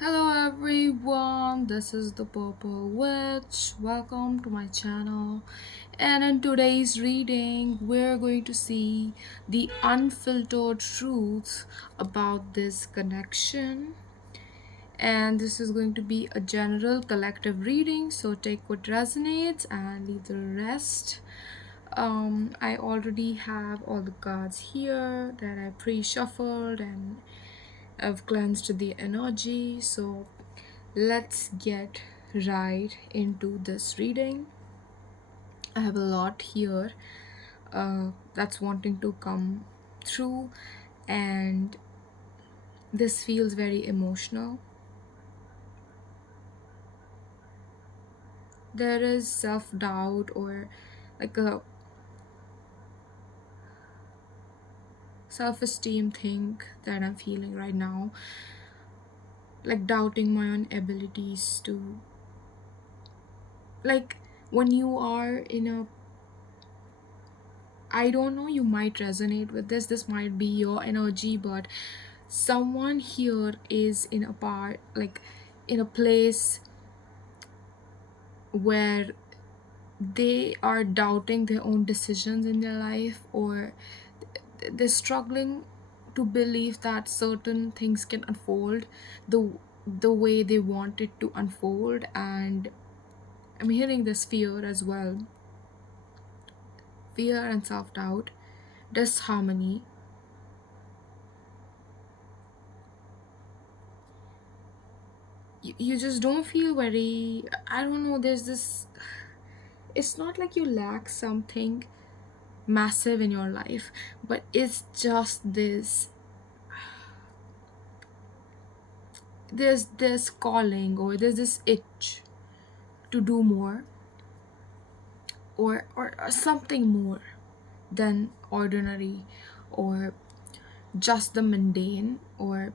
Hello everyone, this is the Purple Witch. Welcome to my channel. And in today's reading, we're going to see the unfiltered truth about this connection. And this is going to be a general collective reading, so take what resonates and leave the rest. I already have all the cards here that I pre-shuffled and I've cleansed the energy, so let's get right into this reading. I have a lot here that's wanting to come through, and this feels very emotional. There is self-doubt or like a self-esteem thing that I'm feeling right now, like doubting my own abilities to, like, when you are in a, I don't know, you might resonate with this might be your energy, but someone here is in a part, like in a place where they are doubting their own decisions in their life, or they're struggling to believe that certain things can unfold the the way they want it to unfold. And I'm hearing this fear as well, fear and self-doubt, disharmony. You just don't feel very, I don't know, there's this, it's not like you lack something massive in your life, but it's just this, there's this calling, or there's this itch to do more, or something more than ordinary, or just the mundane, or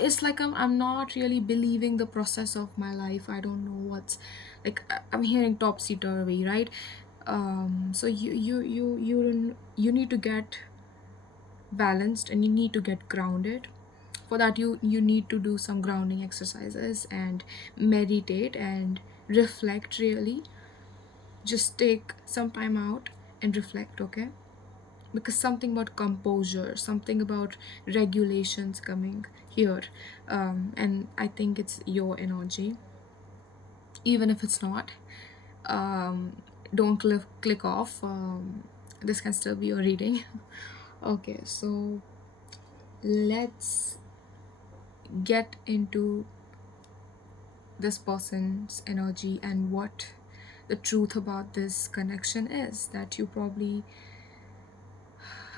it's like I'm not really believing the process of my life. I don't know what's, like, I'm hearing topsy-turvy, right? So you need to get balanced, and you need to get grounded. For that, you need to do some grounding exercises and meditate and reflect. Really, just take some time out and reflect, okay? Because something about composure, something about regulations coming here. And I think it's your energy, even if it's not. Don't click off. This can still be your reading. Okay, so let's get into this person's energy and what the truth about this connection is, that you probably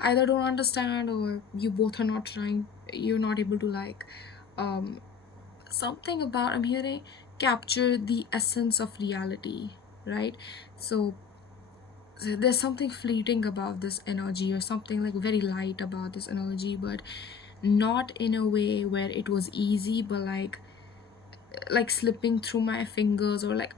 either don't understand, or you both are not trying, you're not able to, like, um something about, I'm hearing, capture the essence of reality, right? So there's something fleeting about this energy, or something like very light about this energy, but not in a way where it was easy, but like slipping through my fingers, or like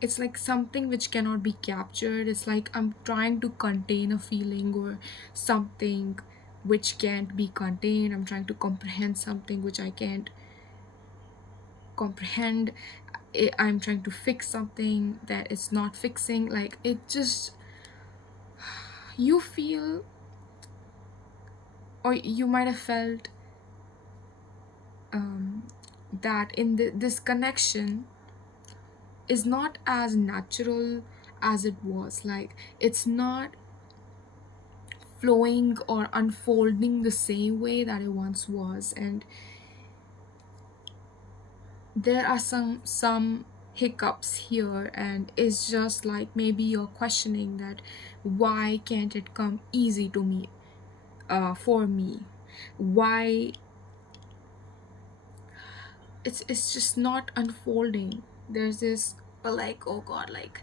it's like something which cannot be captured. It's like I'm trying to contain a feeling, or something which can't be contained. I'm trying to comprehend something which I can't comprehend. I'm trying to fix something that it's not fixing. Like, it just, you feel, or you might have felt, that in this connection is not as natural as it was. Like, it's not flowing or unfolding the same way that it once was. And there are some hiccups here, and it's just like maybe you're questioning that, why can't it come easy to me, for me? Why it's just not unfolding? There's this, but like, oh god, like,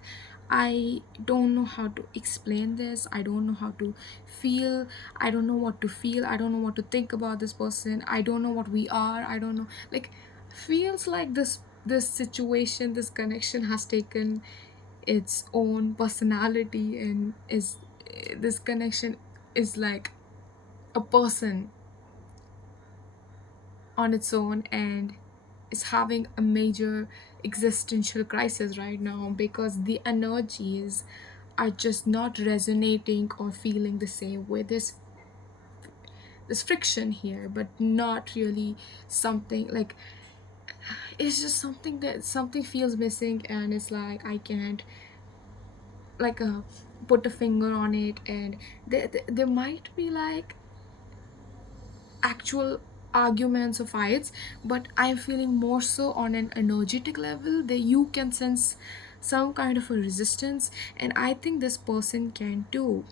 I don't know how to explain this. I don't know how to feel. I don't know what to feel. I don't know what to think about this person. I don't know what we are. I don't know, like, feels like this situation, this connection has taken its own personality, and is, this connection is like a person, on its own and is having a major existential crisis right now because the energies are just not resonating or feeling the same way. There's friction here, but not really something like, it's just something that something feels missing, and it's like I can't like put a finger on it. And there might be like actual arguments or fights, but I'm feeling more so on an energetic level that you can sense some kind of a resistance, and I think this person can too.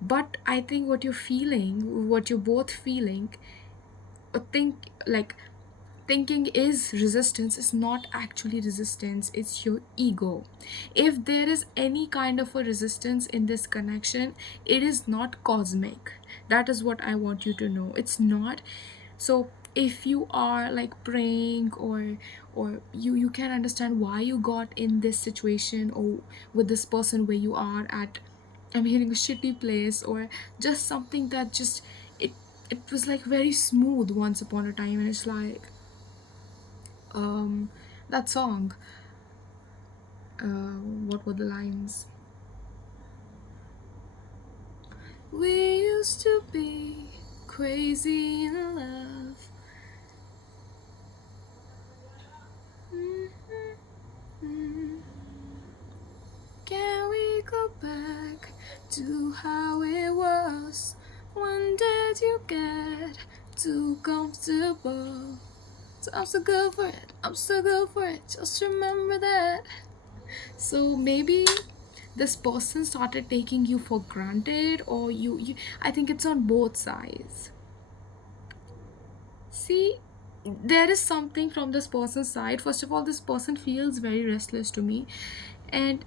But I think what you're feeling, what you're both feeling, or think like thinking is resistance, is not actually resistance, it's your ego. If there is any kind of a resistance in this connection, it is not cosmic. That is what I want you to know, it's not. So if you are like praying, or you can understand why you got in this situation or with this person where you are at, I'm hearing a shitty place, or just something that just it it was like very smooth once upon a time, and it's like um that song, what were the lines? We used to be crazy in love. Mm-hmm. Can we go back to how it was? When did you get too comfortable? So I'm so good for it, I'm so good for it, just remember that. So maybe this person started taking you for granted, or you I think it's on both sides. See, there is something from this person's side. First of all, this person feels very restless to me, and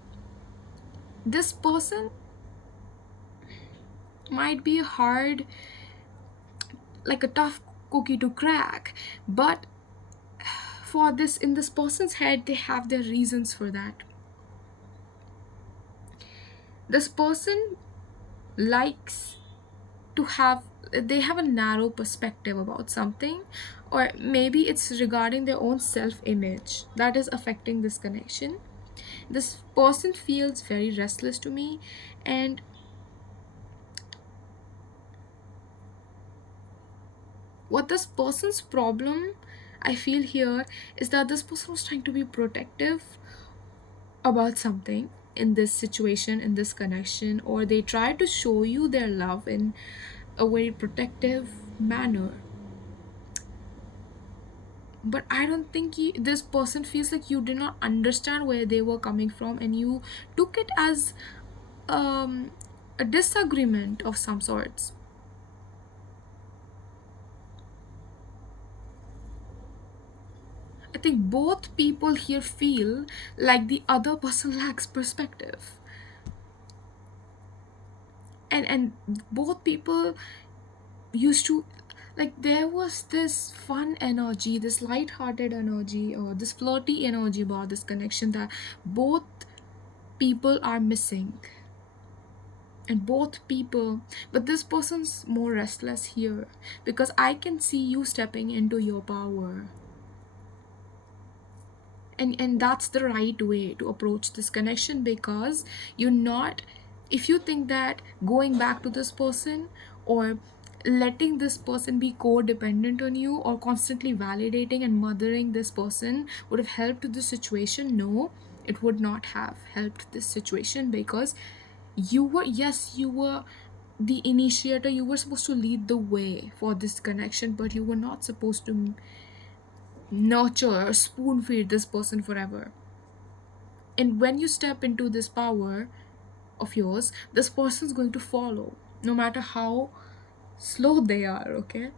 this person might be hard, like a tough cookie to crack, but for this, in this person's head, they have their reasons for that. This person likes to have, they have a narrow perspective about something, or maybe it's regarding their own self-image that is affecting this connection. This person feels very restless to me, and what this person's problem I feel here is that this person was trying to be protective about something in this situation, in this connection, or they try to show you their love in a very protective manner. But I don't think this person feels like you did not understand where they were coming from, and you took it as um, a disagreement of some sorts. I think both people here feel like the other person lacks perspective, and both people used to, like, there was this fun energy, this light-hearted energy, or this flirty energy about this connection that both people are missing. And both people, but this person's more restless here because I can see you stepping into your power, and that's the right way to approach this connection, because you're not, if you think that going back to this person or letting this person be codependent on you or constantly validating and mothering this person would have helped the situation, no, it would not have helped this situation, because you were, yes, you were the initiator, you were supposed to lead the way for this connection, but you were not supposed to nurture or spoon feed this person forever. And when you step into this power of yours, this person's going to follow no matter how slow they are, okay?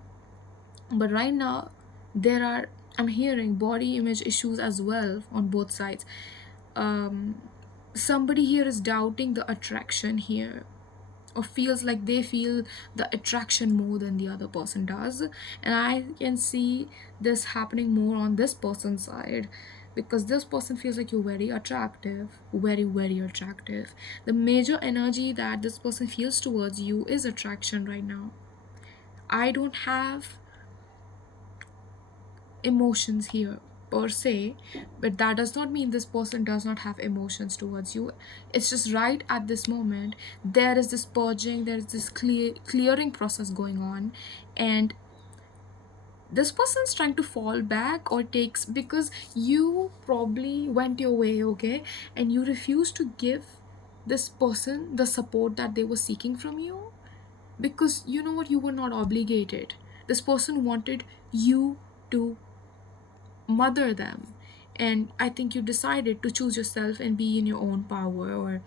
But right now, there are, I'm hearing body image issues as well on both sides. um Somebody here is doubting the attraction here, or feels like they feel the attraction more than the other person does, and I can see this happening more on this person's side, because this person feels like you're very attractive, very very attractive. The major energy that this person feels towards you is attraction right now. I don't have emotions here per se, but that does not mean this person does not have emotions towards you. It's just right at this moment there is this purging, there is this clearing process going on, and this person's trying to fall back or takes, because you probably went your way, okay, and you refuse to give this person the support that they were seeking from you, because you know what, you were not obligated. This person wanted you to mother them, and I think you decided to choose yourself and be in your own power, or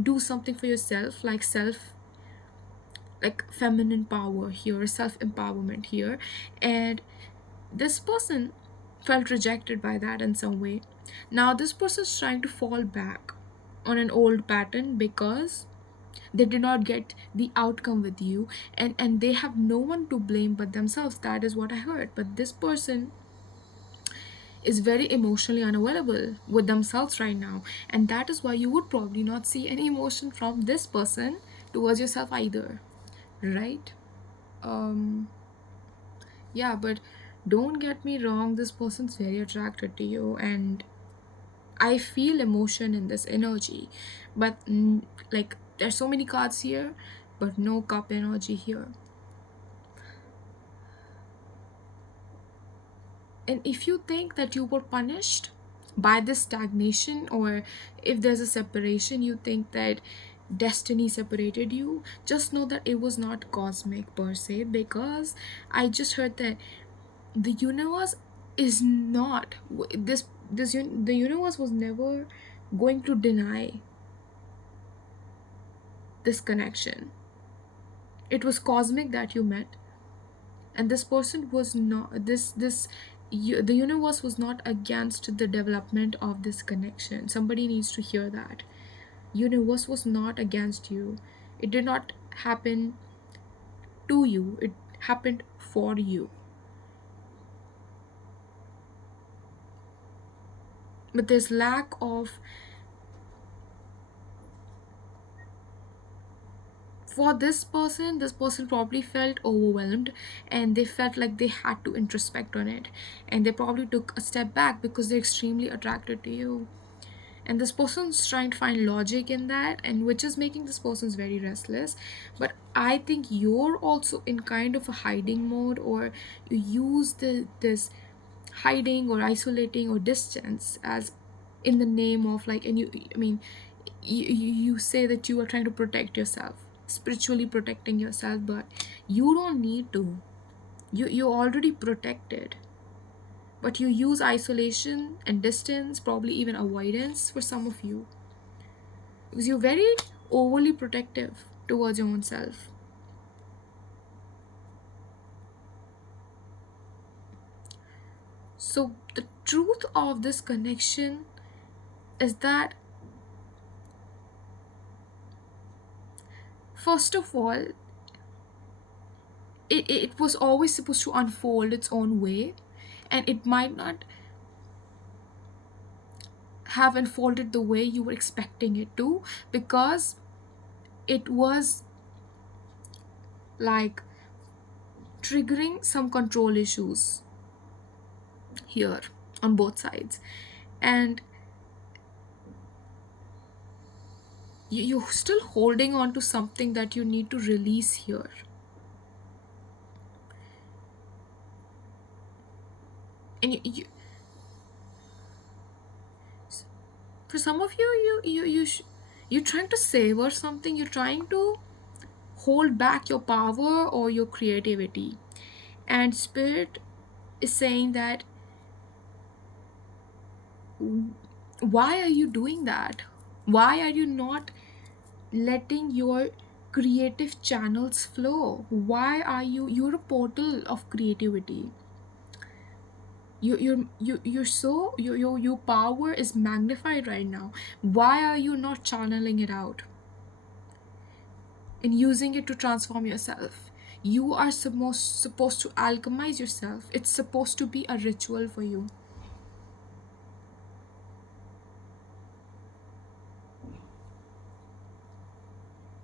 do something for yourself, like feminine power here, self empowerment here. And this person felt rejected by that in some way. Now this person is trying to fall back on an old pattern because they did not get the outcome with you, and they have no one to blame but themselves. That is what I heard. But this person is very emotionally unavailable with themselves right now, and that is why you would probably not see any emotion from this person towards yourself either, right? um yeah, but don't get me wrong, this person's very attracted to you, and I feel emotion in this energy, but like there's so many cards here, but no cup energy here. And if you think that you were punished by this stagnation, or if there's a separation, you think that destiny separated you, just know that it was not cosmic per se, because I just heard that the universe is not the universe was never going to deny this connection. It was cosmic that you met, and this person was not the universe was not against the development of this connection. Somebody needs to hear that. Universe was not against you. It did not happen to you, it happened for you. But there's lack of, for this person probably felt overwhelmed, and they felt like they had to introspect on it, and they probably took a step back because they're extremely attracted to you. And this person's trying to find logic in that, and which is making this person's very restless. But I think you're also in kind of a hiding mode, or you use this hiding or isolating or distance as in the name of like, and you I mean you say that you are trying to protect yourself, spiritually protecting yourself, but you don't need to. You're already protected, but you use isolation and distance, probably even avoidance for some of you, because you're very overly protective towards your own self. So the truth of this connection is that, first of all, it was always supposed to unfold its own way, and it might not have unfolded the way you were expecting it to, because it was like triggering some control issues here on both sides. And you're still holding on to something that you need to release here. And for some of you, you're trying to savor something, you're trying to hold back your power or your creativity, and spirit is saying that, why are you doing that? Why are you not letting your creative channels flow? Why are you're a portal of creativity. You're so your power is magnified right now. Why are you not channeling it out and using it to transform yourself? You are supposed to alchemize yourself. It's supposed to be a ritual for you.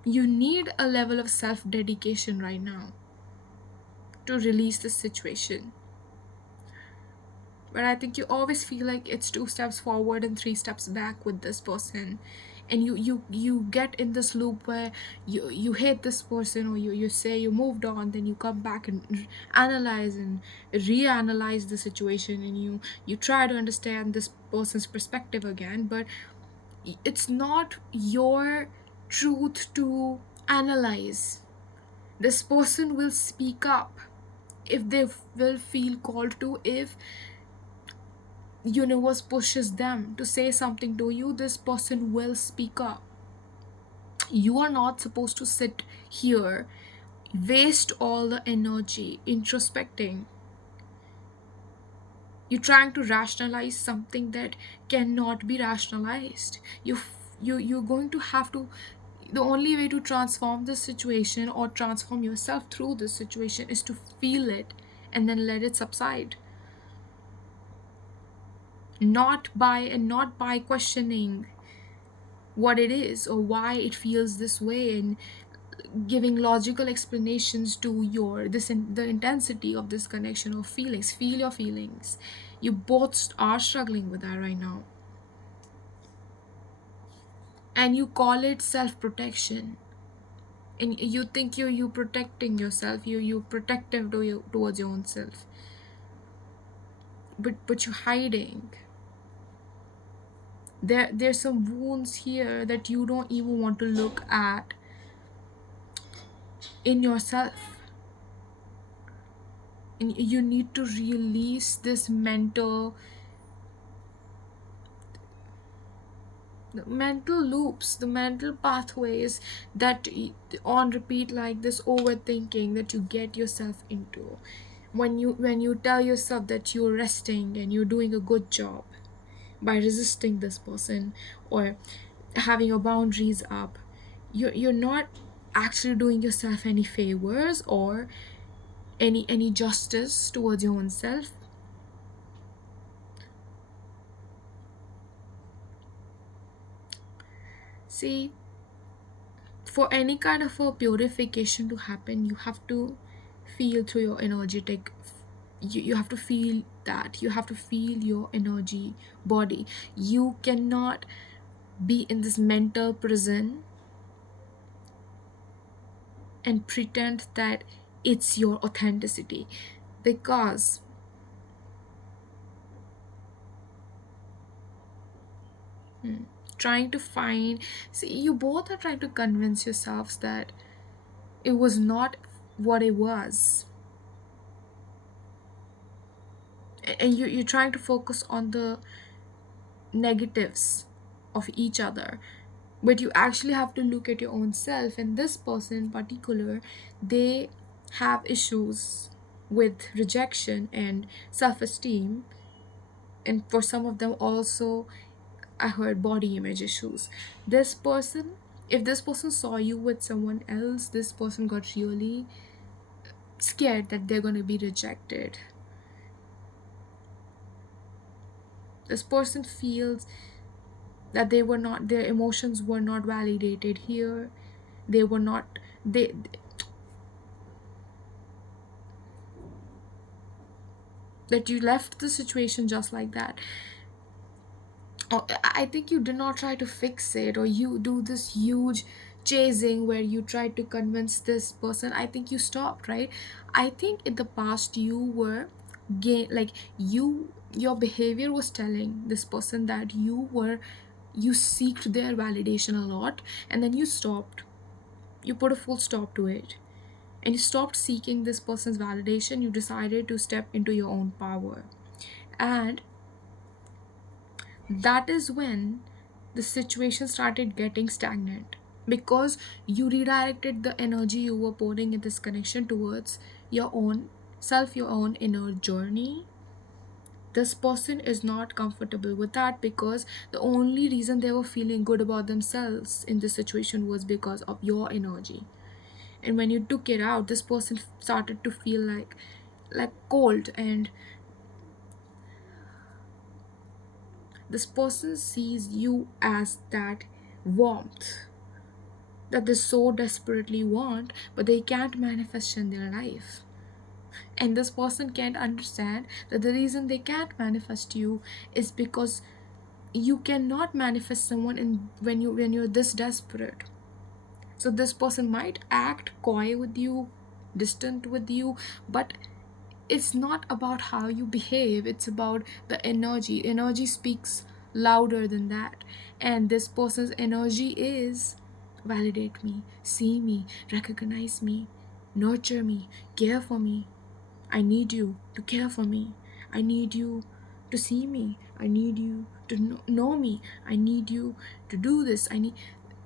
You need a level of self-dedication right now to release this situation. but I think you always feel like it's 2 steps forward and 3 steps back with this person. And you get in this loop where you hate this person, or you say you moved on, then you come back and analyze and reanalyze the situation, and you try to understand this person's perspective again. But it's not your truth to analyze. This person will speak up if they will feel called to. If universe pushes them to say something to you, this person will speak up. You are not supposed to sit here, waste all the energy introspecting. You're trying to rationalize something that cannot be rationalized. You're going to have to, the only way to transform this situation or transform yourself through this situation is to feel it and then let it subside. Not by questioning what it is or why it feels this way, and giving logical explanations to the intensity of this connection or feelings. Feel your feelings. You both are struggling with that right now, and you call it self-protection, and you think you protecting yourself, you protective towards your own self, but you're hiding. There's some wounds here that you don't even want to look at in yourself, and you need to release this mental loops, the mental pathways that on repeat, like this overthinking that you get yourself into. When you tell yourself that you're resting and you're doing a good job by resisting this person or having your boundaries up, you're not actually doing yourself any favors or any justice towards your own self. See, for any kind of a purification to happen, you have to feel through your energetic, you have to feel that, you have to feel your energy body. You cannot be in this mental prison and pretend that it's your authenticity, because trying to find, see, you both are trying to convince yourselves that it was not what it was, and you're trying to focus on the negatives of each other. But you actually have to look at your own self, and this person in particular, they have issues with rejection and self-esteem, and for some of them also, I heard, body image issues. This person, if this person saw you with someone else, this person got really scared that they're going to be rejected. This person feels that their emotions were not validated here. They were not, they that you left the situation just like that. I think you did not try to fix it, or you do this huge chasing where you try to convince this person. I think you stopped, right? I think in the past you were like your behavior was telling this person that you seeked their validation a lot, and then you stopped. You put a full stop to it, and you stopped seeking this person's validation. You decided to step into your own power, and that is when the situation started getting stagnant, because you redirected the energy you were pouring in this connection towards your own self, your own inner journey. This person is not comfortable with that, because the only reason they were feeling good about themselves in this situation was because of your energy. And when you took it out, this person started to feel like cold, and this person sees you as that warmth that they so desperately want, but they can't manifest in their life. And this person can't understand that the reason they can't manifest you is because you cannot manifest someone in when you're this desperate. So this person might act coy with you, distant with you, but it's not about how you behave, it's about the energy speaks louder than that. And this person's energy is validate me, see me, recognize me, nurture me, care for me. I need you to care for me. I need you to see me. I need you to know me. I need you to do this. I need.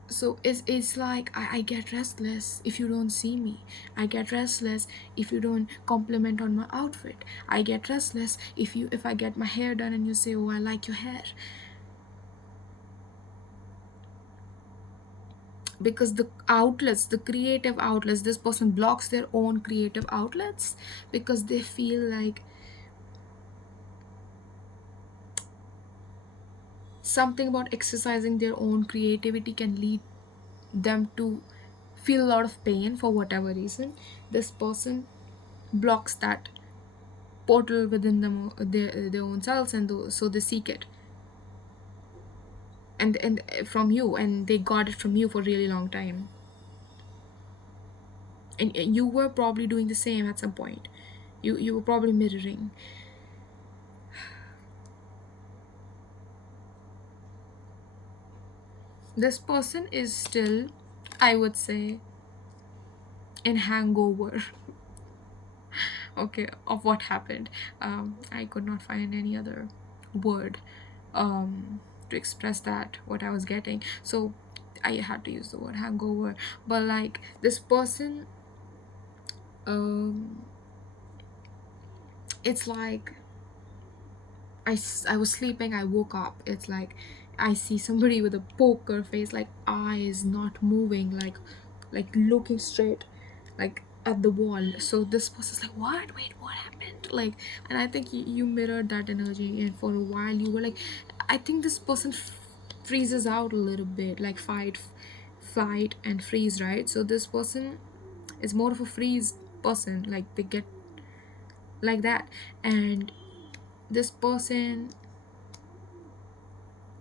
So it's like I get restless if you don't see me. I get restless if you don't compliment on my outfit. I get restless if I get my hair done and you say, oh, I like your hair. Because the outlets, the creative outlets, this person blocks their own creative outlets because they feel like something about exercising their own creativity can lead them to feel a lot of pain for whatever reason. This person blocks that portal within them, their own selves, and so they seek it and from you, and they got it from you for a really long time. And you were probably doing the same at some point. You were probably mirroring. This person is still, I would say, in hangover. Okay, of what happened. I could not find any other word to express that what I was getting, so I had to use the word hangover. But like this person, um it's like I was sleeping, I woke up, it's like I see somebody with a poker face, like eyes not moving, like looking straight like at the wall. So this person's like, what, wait, what happened, like. And I think you mirrored that energy, and for a while you were like, I think this person freezes out a little bit, like fight and freeze, right? So this person is more of a freeze person, like they get like that. And this person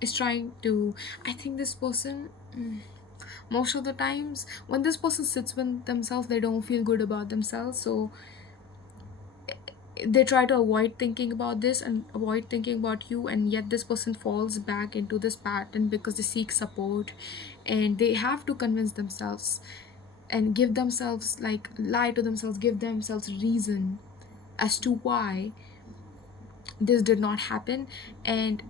is trying to, I think this person, most of the times when this person sits with themselves, they don't feel good about themselves, so they try to avoid thinking about this and avoid thinking about you, and yet this person falls back into this pattern because they seek support, and they have to convince themselves and give themselves, like, lie to themselves, give themselves reason as to why this did not happen. And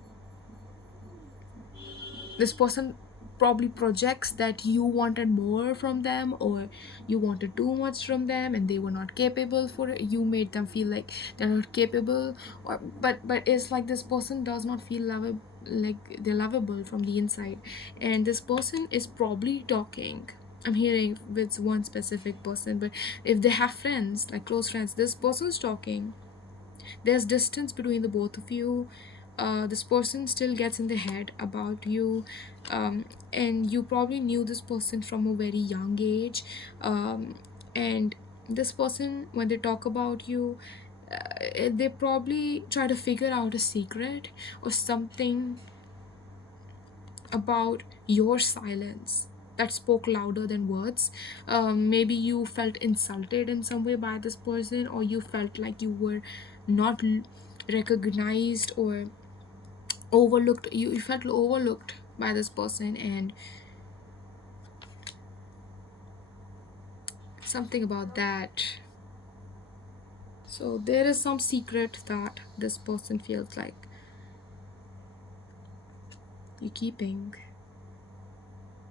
this person probably projects that you wanted more from them, or you wanted too much from them and they were not capable for it. You made them feel like they're not capable, or but it's like this person does not feel lovable, like they're lovable from the inside. And this person is probably talking, I'm hearing, with one specific person, but if they have friends, like close friends, this person's talking, there's distance between the both of you. This person still gets in the head about you, and you probably knew this person from a very young age, and this person, when they talk about you, they probably try to figure out a secret or something about your silence that spoke louder than words. Maybe you felt insulted in some way by this person, or you felt like you were not recognized or overlooked. You felt overlooked by this person, and something about that. So there is some secret that this person feels like you're keeping.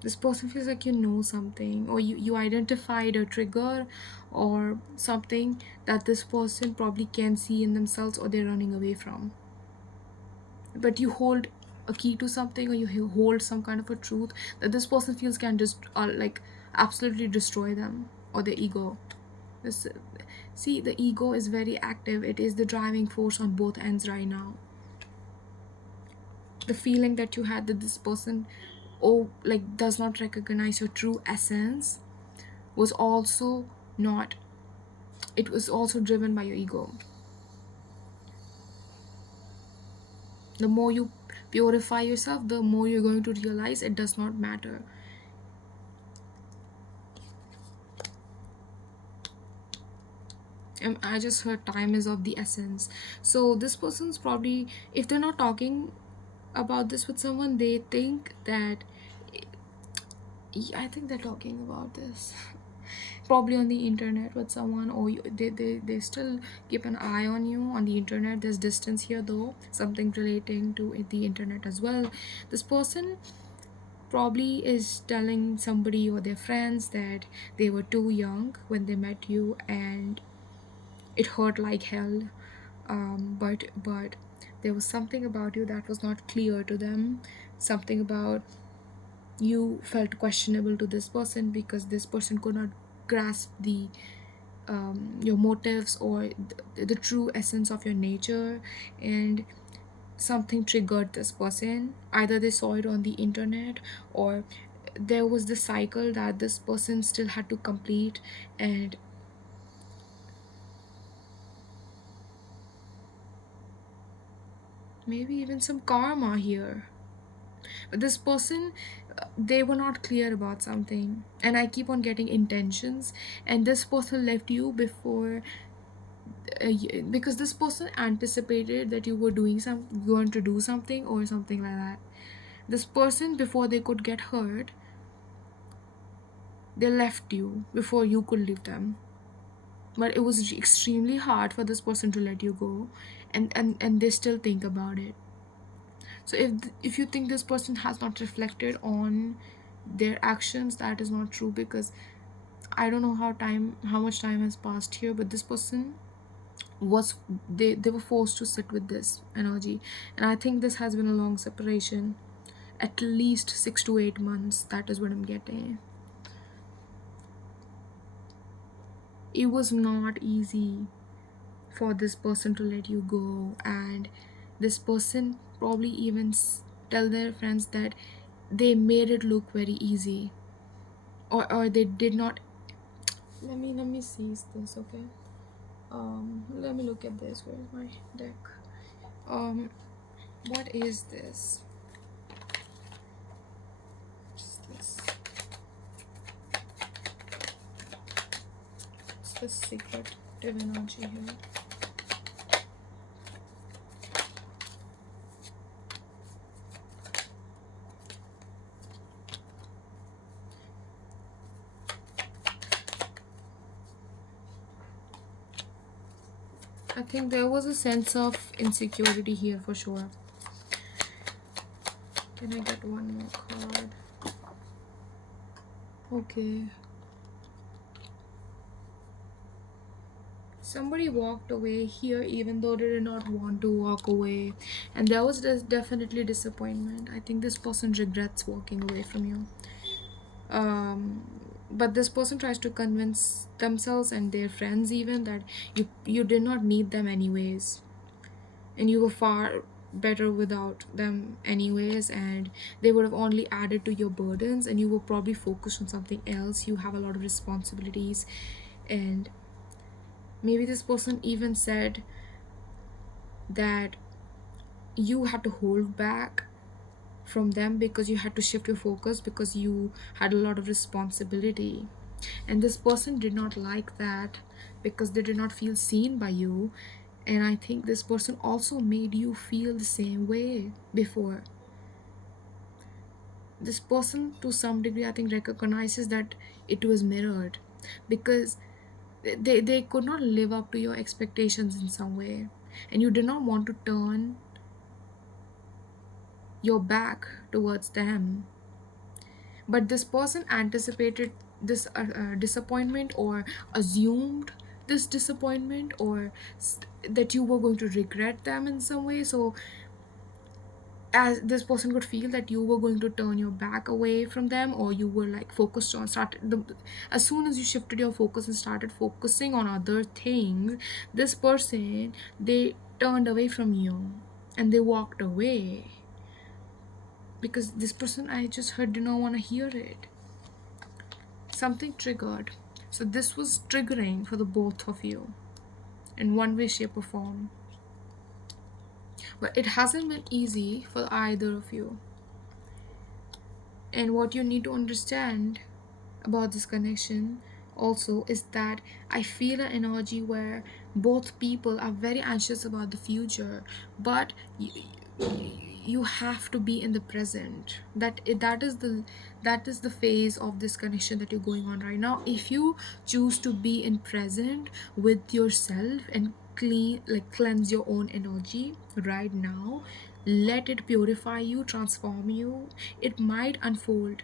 This person feels like you know something, or you identified a trigger or something that this person probably can see in themselves, or they're running away from. But you hold a key to something, or you hold some kind of a truth that this person feels can just like absolutely destroy them or their ego. This, see, the ego is very active. It is the driving force on both ends right now. The feeling that you had that this person, oh, like, does not recognize your true essence was also not it was also driven by your ego. The more you purify yourself, the more you're going to realize it does not matter. And I just heard time is of the essence. So this person's probably, if they're not talking about this with someone, they think that, I think they're talking about this probably on the internet with someone, or they still keep an eye on you on the internet. There's distance here though, something relating to the internet as well. This person probably is telling somebody or their friends that they were too young when they met you and it hurt like hell. But there was something about you that was not clear to them. Something about you felt questionable to this person because this person could not grasp the your motives or the true essence of your nature, and something triggered this person. Either they saw it on the internet, or there was this cycle that this person still had to complete, and maybe even some karma here. But this person, they were not clear about something, and I keep on getting intentions, and this person left you before because this person anticipated that you were doing you want to do something or something like that. This person, before they could get hurt, they left you before you could leave them. But it was extremely hard for this person to let you go, and they still think about it. So if you think this person has not reflected on their actions, that is not true, because I don't know how much time has passed here, but this person was, they were forced to sit with this energy. And I think this has been a long separation, at least 6 to 8 months. That is what I'm getting. It was not easy for this person to let you go, and this person probably even tell their friends that they made it look very easy, or they did not. Let me seize this, okay. Let me look at this. Where's my deck? What is this? What's this? It's the secret energy here. I think there was a sense of insecurity here for sure. Can I get one more card? Okay. Somebody walked away here even though they did not want to walk away, and there was definitely disappointment. I think this person regrets walking away from you. But this person tries to convince themselves and their friends even that you did not need them anyways, and you were far better without them anyways, and they would have only added to your burdens, and you were probably focused on something else. You have a lot of responsibilities, and maybe this person even said that you had to hold back from them because you had to shift your focus because you had a lot of responsibility, and this person did not like that because they did not feel seen by you. And I think this person also made you feel the same way before. This person, to some degree, I think recognizes that it was mirrored, because they could not live up to your expectations in some way, and you did not want to turn your back towards them. But this person anticipated this disappointment, or assumed this disappointment, or that you were going to regret them in some way. So as this person could feel that you were going to turn your back away from them, or you were like focused on as soon as you shifted your focus and started focusing on other things, this person, they turned away from you and they walked away, because this person, I just heard, did not want to hear it. Something triggered. So this was triggering for the both of you in one way, shape, or form. But it hasn't been easy for either of you. And what you need to understand about this connection also is that I feel an energy where both people are very anxious about the future, but you have to be in the present. That is the phase of this connection that you're going on right now. If you choose to be in present with yourself and cleanse your own energy right now, let it purify you, transform you, it might unfold.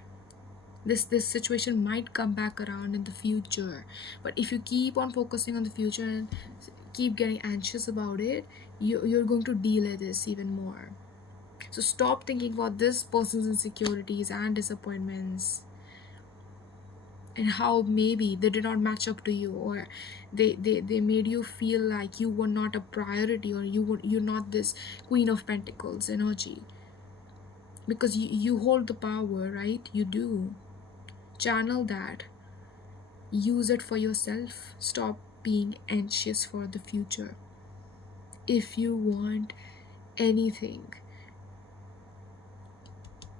This situation might come back around in the future. But if you keep on focusing on the future and keep getting anxious about it, you're going to delay this even more. So stop thinking about this person's insecurities and disappointments and how maybe they did not match up to you, or they made you feel like you were not a priority, or you're not this Queen of Pentacles energy. Because you hold the power, right? You do. Channel that, use it for yourself. Stop being anxious for the future. If you want anything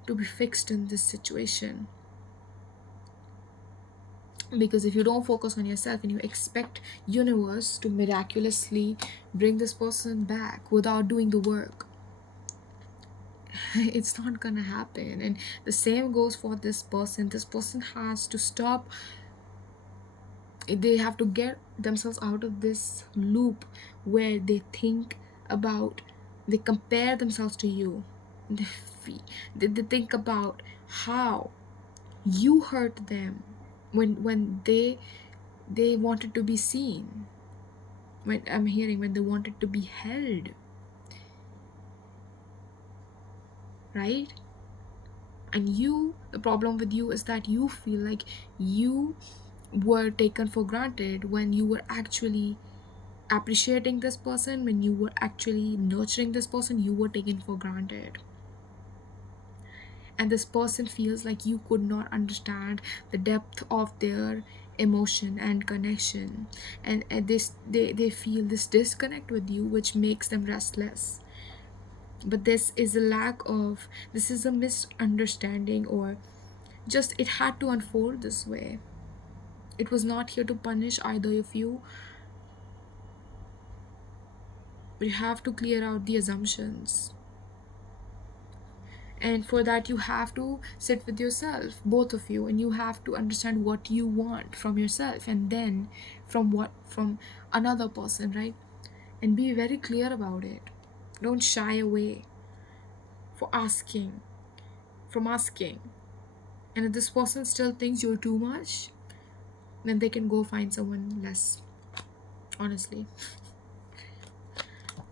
to be fixed in this situation, because if you don't focus on yourself and you expect universe to miraculously bring this person back without doing the work, it's not gonna happen. And the same goes for this person. This person has to stop, they have to get themselves out of this loop where they think about, they compare themselves to you, they, they think about how you hurt them when they wanted to be seen, when I'm hearing when they wanted to be held, right? And you, the problem with you is that you feel like you were taken for granted when you were actually appreciating this person, when you were actually nurturing this person, you were taken for granted. And this person feels like you could not understand the depth of their emotion and connection, and they feel this disconnect with you, which makes them restless. But this is a lack of, this is a misunderstanding, or just it had to unfold this way. It was not here to punish either of you, but you have to clear out the assumptions. And for that you have to sit with yourself, both of you, and you have to understand what you want from yourself, and then from another person, right? And be very clear about it. Don't shy away for asking from asking. And if this person still thinks you're too much, then they can go find someone less. Honestly,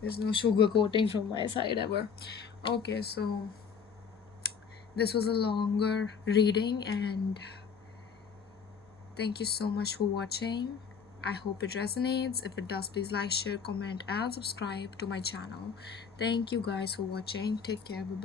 there's no sugarcoating from my side ever. Okay, so this was a longer reading, and thank you so much for watching. I hope it resonates. If it does, please like, share, comment, and subscribe to my channel. Thank you guys for watching. Take care. Bye bye.